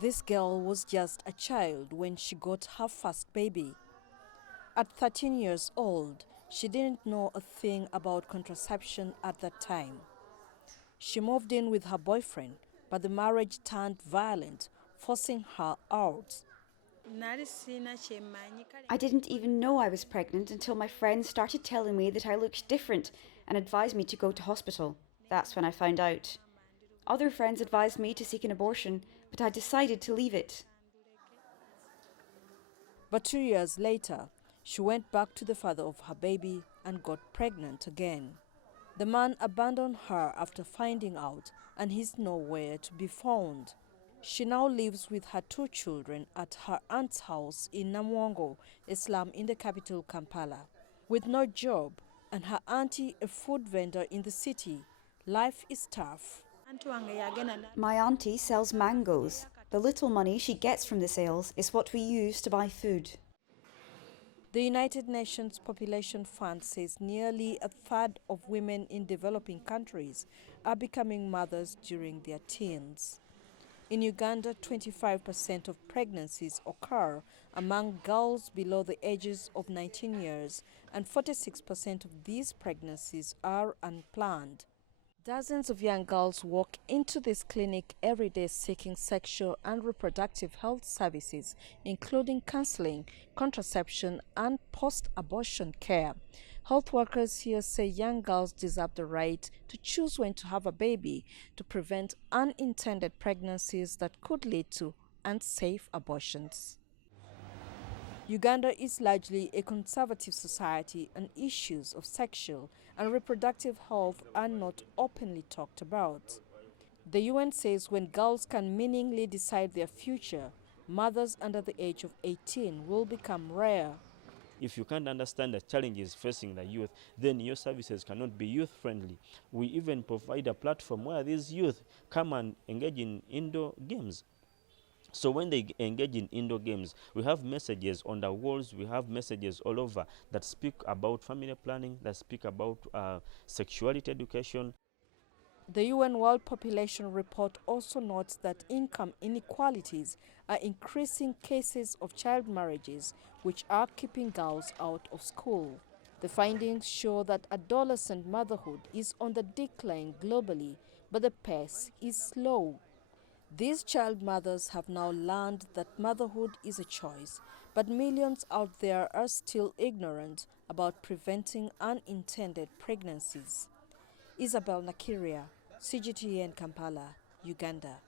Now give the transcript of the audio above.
This girl was just a child when she got her first baby. At 13 years old, she didn't know a thing about contraception at that time. She moved in with her boyfriend, but the marriage turned violent, forcing her out. I didn't even know I was pregnant until my friends started telling me that I looked different and advised me to go to hospital. That's when I found out. Other friends advised me to seek an abortion, but I decided to leave it. But 2 years later, she went back to the father of her baby and got pregnant again. The man abandoned her after finding out, and he's nowhere to be found. She now lives with her 2 children at her aunt's house in Namwango, a slum in the capital Kampala. With no job and her auntie a food vendor in the city, life is tough. My auntie sells mangoes. The little money she gets from the sales is what we use to buy food. The United Nations Population Fund says nearly a third of women in developing countries are becoming mothers during their teens. In Uganda, 25% of pregnancies occur among girls below the ages of 19 years, and 46% of these pregnancies are unplanned. Dozens of young girls walk into this clinic every day seeking sexual and reproductive health services, including counseling, contraception, and post-abortion care. Health workers here say young girls deserve the right to choose when to have a baby to prevent unintended pregnancies that could lead to unsafe abortions. Uganda is largely a conservative society, and issues of sexual and reproductive health are not openly talked about. The UN says when girls can meaningfully decide their future, mothers under the age of 18 will become rare. If you can't understand the challenges facing the youth, then your services cannot be youth-friendly. We even provide a platform where these youth come and engage in indoor games. So when they engage in indoor games, we have messages on the walls, we have messages all over that speak about family planning, that speak about sexuality education. The UN World Population Report also notes that income inequalities are increasing cases of child marriages, which are keeping girls out of school. The findings show that adolescent motherhood is on the decline globally, but the pace is slow. These child mothers have now learned that motherhood is a choice, but millions out there are still ignorant about preventing unintended pregnancies. Isabel Nakiria, CGTN Kampala, Uganda.